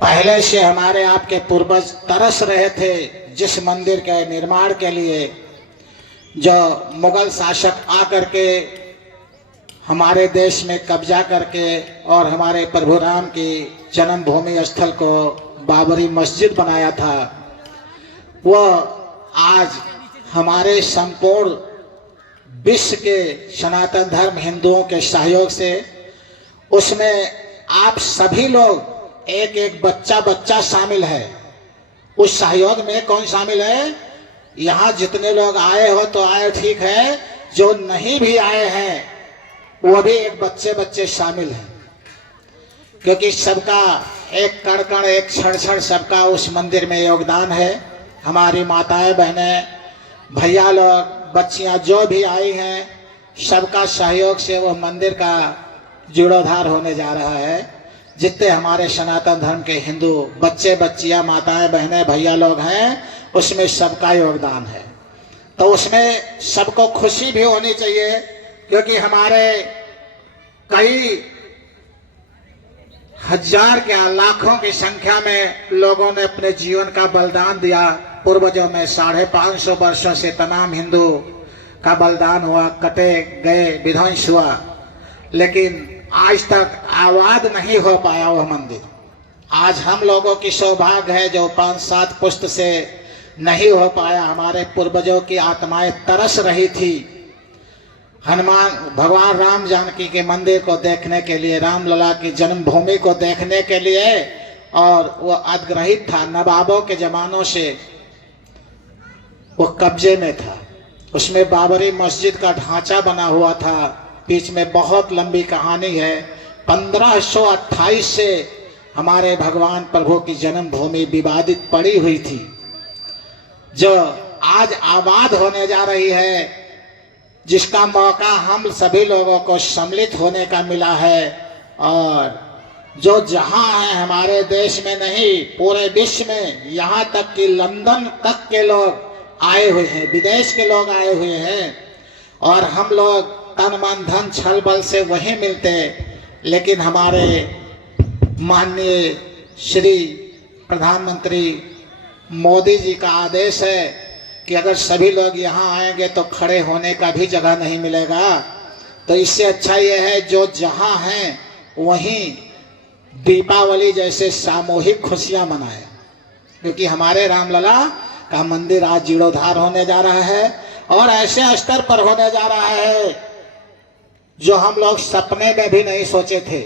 पहले से हमारे आपके पूर्वज तरस रहे थे जिस मंदिर के निर्माण के लिए, जो मुगल शासक आकर के हमारे देश में कब्जा करके और हमारे प्रभु राम की जन्मभूमि स्थल को बाबरी मस्जिद बनाया था, वह आज हमारे संपूर्ण विश्व के सनातन धर्म हिंदुओं के सहयोग से, उसमें आप सभी लोग एक एक बच्चा बच्चा शामिल है। उस सहयोग में कौन शामिल है? यहाँ जितने लोग आए हो तो आए, ठीक है, जो नहीं भी आए हैं वो भी एक बच्चे बच्चे शामिल हैं, क्योंकि सबका एक कण कण एक क्षण क्षण सबका उस मंदिर में योगदान है। हमारी माताएं बहनें भैया लोग बच्चियां जो भी आई हैं, सबका सहयोग से वो मंदिर का जीर्णोद्धार होने जा रहा है। जितने हमारे सनातन धर्म के हिंदू बच्चे बच्चियां माताएं बहनें भैया लोग हैं, उसमें सबका योगदान है। तो उसमें सबको खुशी भी होनी चाहिए, क्योंकि हमारे कई हजार क्या लाखों की संख्या में लोगों ने अपने जीवन का बलिदान दिया। पूर्वजों में 550 वर्षों से तमाम हिंदू का बलिदान हुआ, कटे गए, विध्वंस हुआ, लेकिन आज तक आबाद नहीं हो पाया वह मंदिर। आज हम लोगों की सौभाग्य है जो 5-7 पुश्त से नहीं हो पाया। हमारे पूर्वजों की आत्माएं तरस रही थी हनुमान भगवान राम जानकी के मंदिर को देखने के लिए, रामलला की जन्मभूमि को देखने के लिए, और वो अधिग्रहित था नवाबों के जमानों से, वो कब्जे में था। उसमें बाबरी मस्जिद का ढांचा बना हुआ था, बीच में बहुत लंबी कहानी है। 1528 से हमारे भगवान प्रभु की जन्मभूमि विवादित पड़ी हुई थी, जो आज आबाद होने जा रही है, जिसका मौका हम सभी लोगों को सम्मिलित होने का मिला है। और जो जहां है हमारे देश में नहीं पूरे विश्व में, यहाँ तक कि लंदन तक के लोग आए हुए हैं, विदेश के लोग आए हुए हैं, और हम लोग तन मन धन छल बल से वही मिलते। लेकिन हमारे माननीय श्री प्रधानमंत्री मोदी जी का आदेश है कि अगर सभी लोग यहाँ आएंगे तो खड़े होने का भी जगह नहीं मिलेगा। तो इससे अच्छा ये है जो जहाँ हैं वहीं दीपावली जैसे सामूहिक खुशियाँ मनाएं, क्योंकि हमारे रामलला का मंदिर आज जीर्णोद्धार होने जा रहा है, और ऐसे स्तर पर होने जा रहा है जो हम लोग सपने में भी नहीं सोचे थे।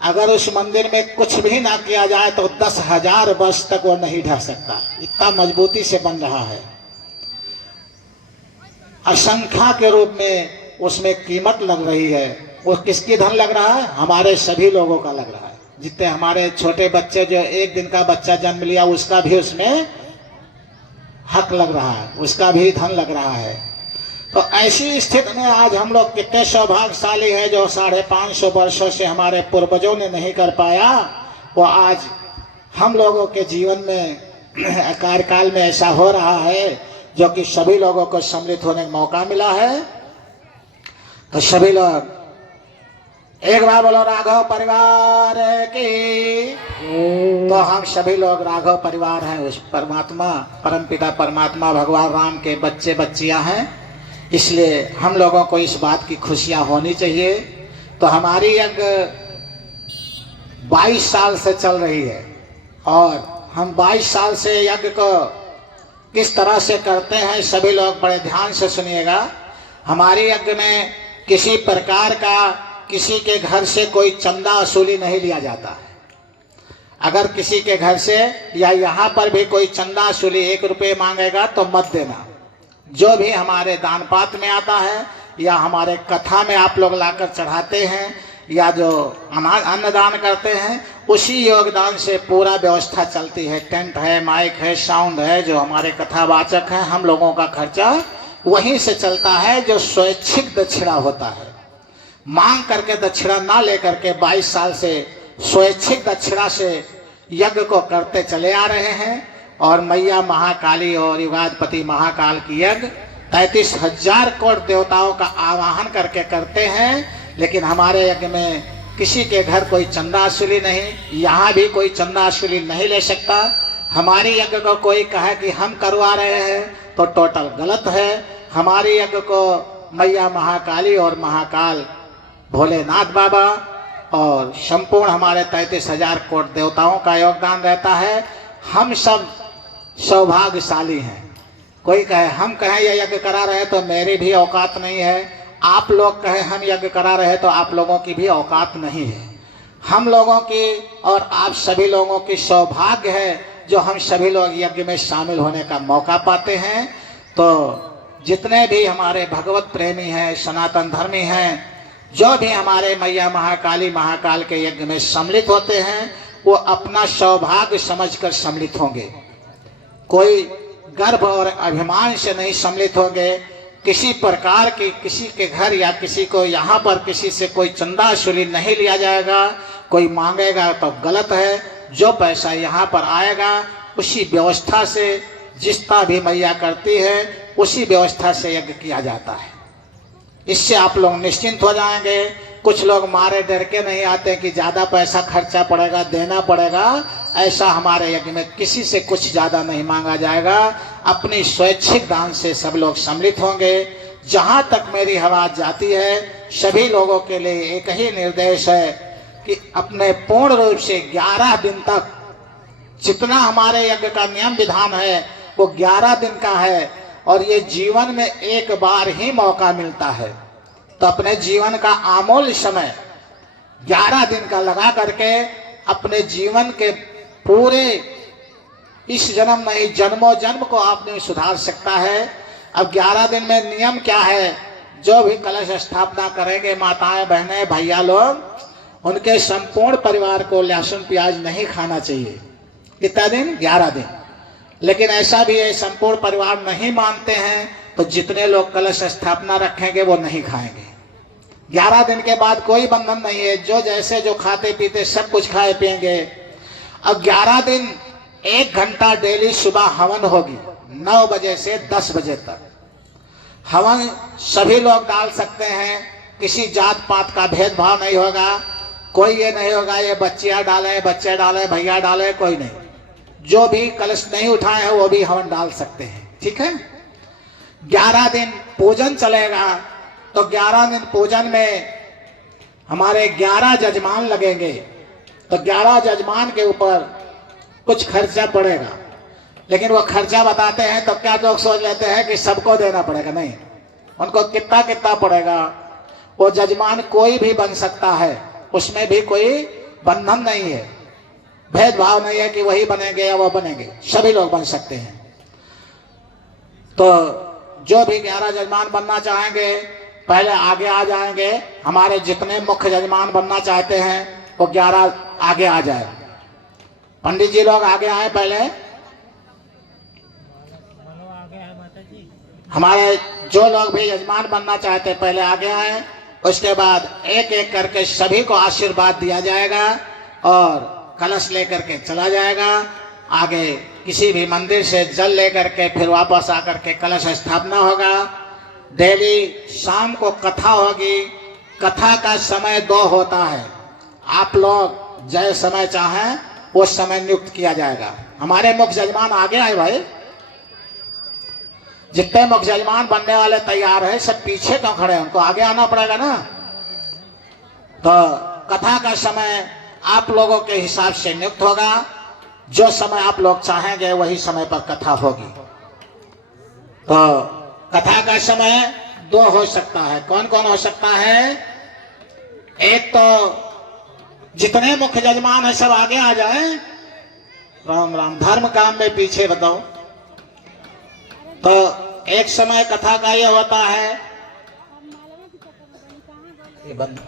अगर उस मंदिर में कुछ भी ना किया जाए तो 10,000 वर्ष तक वो नहीं ढह सकता, इतना मजबूती से बन रहा है। असंख्या के रूप में उसमें कीमत लग रही है। वो किसकी धन लग रहा है? हमारे सभी लोगों का लग रहा है। जितने हमारे छोटे बच्चे जो 1 दिन का बच्चा जन्म लिया, उसका भी उसमें हक लग रहा है, उसका भी धन लग रहा है। तो ऐसी स्थिति में आज हम लोग कितने सौभाग्यशाली हैं जो 550 वर्षों से हमारे पूर्वजों ने नहीं कर पाया, वो आज हम लोगों के जीवन में कार्यकाल में ऐसा हो रहा है, जो कि सभी लोगों को सम्मिलित होने का मौका मिला है। तो सभी लोग एक बार बोलो राघव परिवार की। तो हम सभी लोग राघव परिवार हैं, उस परमात्मा परमपिता परमात्मा भगवान राम के बच्चे बच्चियां हैं, इसलिए हम लोगों को इस बात की खुशियां होनी चाहिए। तो हमारी यज्ञ 22 साल से चल रही है, और हम 22 साल से यज्ञ को किस तरह से करते हैं सभी लोग बड़े ध्यान से सुनिएगा। हमारी यज्ञ में किसी प्रकार का किसी के घर से कोई चंदा वसूली नहीं लिया जाता है। अगर किसी के घर से या यहाँ पर भी कोई चंदा वसूली 1 रुपये मांगेगा तो मत देना। जो भी हमारे दान पात्र में आता है या हमारे कथा में आप लोग लाकर चढ़ाते हैं या जो अन्नदान करते हैं, उसी योगदान से पूरा व्यवस्था चलती है। टेंट है, माइक है, साउंड है, जो हमारे कथावाचक हैं, हम लोगों का खर्चा वहीं से चलता है, जो स्वैच्छिक दक्षिणा होता है। मांग करके दक्षिणा ना लेकर के 22 साल से स्वैच्छिक दक्षिणा से यज्ञ को करते चले आ रहे हैं। और मैया महाकाली और युगाधिपति महाकाल की यज्ञ 33,000 करोड़ देवताओं का आवाहन करके करते हैं। लेकिन हमारे यज्ञ में किसी के घर कोई चंदा वसूली नहीं, यहाँ भी कोई चंदा वसूली नहीं ले सकता। हमारी यज्ञ को कोई कहे कि हम करवा रहे हैं तो टोटल गलत है। हमारी यज्ञ को मैया महाकाली और महाकाल भोलेनाथ बाबा और संपूर्ण हमारे 33,000 कोटि देवताओं का योगदान रहता है। हम सब सौभाग्यशाली हैं। कोई कहे हम कहें ये यज्ञ करा रहे तो मेरी भी औकात नहीं है, आप लोग कहें हम यज्ञ करा रहे तो आप लोगों की भी औकात नहीं है। हम लोगों की और आप सभी लोगों की सौभाग्य है जो हम सभी लोग यज्ञ में शामिल होने का मौका पाते हैं। तो जितने भी हमारे भगवत प्रेमी हैं, सनातन धर्मी हैं, जो भी हमारे मैया महाकाली महाकाल के यज्ञ में सम्मिलित होते हैं, वो अपना सौभाग्य समझकर सम्मिलित होंगे। कोई गर्व और अभिमान से नहीं सम्मिलित होंगे। किसी प्रकार की किसी के घर या किसी को यहाँ पर किसी से कोई चंदा वसूली नहीं लिया जाएगा। कोई मांगेगा तो गलत है। जो पैसा यहाँ पर आएगा उसी व्यवस्था से, जिसका भी मैया करती है उसी व्यवस्था से यज्ञ किया जाता है। इससे आप लोग निश्चिंत हो जाएंगे। कुछ लोग मारे डर के नहीं आते कि ज़्यादा पैसा खर्चा पड़ेगा, देना पड़ेगा। ऐसा हमारे यज्ञ में किसी से कुछ ज़्यादा नहीं मांगा जाएगा। अपनी स्वैच्छिक दान से सब लोग सम्मिलित होंगे। जहाँ तक मेरी आवाज़ जाती है, सभी लोगों के लिए एक ही निर्देश है कि अपने पूर्ण रूप से 11 दिन तक, जितना हमारे यज्ञ का नियम विधान है वो 11 दिन का है और ये जीवन में एक बार ही मौका मिलता है। तो अपने जीवन का अमूल्य समय 11 दिन का लगा करके अपने जीवन के पूरे इस जन्म नहीं जन्मों जन्म को आपने सुधार सकता है। अब 11 दिन में नियम क्या है? जो भी कलश स्थापना करेंगे माताएं बहनें भैया लोग, उनके संपूर्ण परिवार को लहसुन प्याज नहीं खाना चाहिए। कितना दिन? 11 दिन। लेकिन ऐसा भी है संपूर्ण परिवार नहीं मानते हैं तो जितने लोग कलश स्थापना रखेंगे वो नहीं खाएंगे। 11 दिन के बाद कोई बंधन नहीं है। जो जैसे जो खाते पीते सब कुछ खाए पिएंगे। अब 11 दिन 1 घंटा डेली सुबह हवन होगी 9 बजे से 10 बजे तक। हवन सभी लोग डाल सकते हैं। किसी जात पात का भेदभाव नहीं होगा। कोई ये नहीं होगा ये बच्चियां डाले बच्चे डाले भैया डाले, कोई नहीं। जो भी कलश नहीं उठाए हैं वो भी हवन डाल सकते हैं। ठीक है। 11 दिन पूजन चलेगा। तो 11 दिन पूजन में हमारे 11 जजमान लगेंगे। तो 11 जजमान के ऊपर कुछ खर्चा पड़ेगा। लेकिन वो खर्चा बताते हैं तो क्या लोग सोच लेते हैं कि सबको देना पड़ेगा। नहीं, उनको कितना कितना पड़ेगा। वो जजमान कोई भी बन सकता है, उसमें भी कोई बंधन नहीं है, भेदभाव नहीं है कि वही बनेंगे या वो बनेंगे, सभी लोग बन सकते हैं। तो जो भी 11 जजमान बनना चाहेंगे पहले आगे आ जाएंगे। हमारे जितने मुख्य जजमान बनना चाहते हैं वो 11 आगे आ जाए। पंडित जी लोग आगे आए पहले। हमारे जो लोग भी यजमान बनना चाहते हैं पहले आगे आए। उसके बाद एक एक करके सभी को आशीर्वाद दिया जाएगा और कलश लेकर के चला जाएगा। आगे किसी भी मंदिर से जल लेकर के फिर वापस आकर के कलश स्थापना होगा। डेली शाम को कथा होगी। कथा का समय 2 होता है। आप लोग जय समय चाहें उस समय नियुक्त किया जाएगा। हमारे मुख्य जजमान आगे आए भाई। जितने मुख्य जजमान बनने वाले तैयार है सब पीछे क्यों खड़े हैं? उनको आगे आना पड़ेगा ना। तो कथा का समय आप लोगों के हिसाब से नियुक्त होगा। जो समय आप लोग चाहेंगे वही समय पर कथा होगी। तो कथा का समय 2 हो सकता है। कौन कौन हो सकता है? एक तो जितने मुख्य जजमान है सब आगे आ जाए। राम राम। धर्म काम में पीछे बताओ। तो एक समय कथा का ये होता है। ये बंद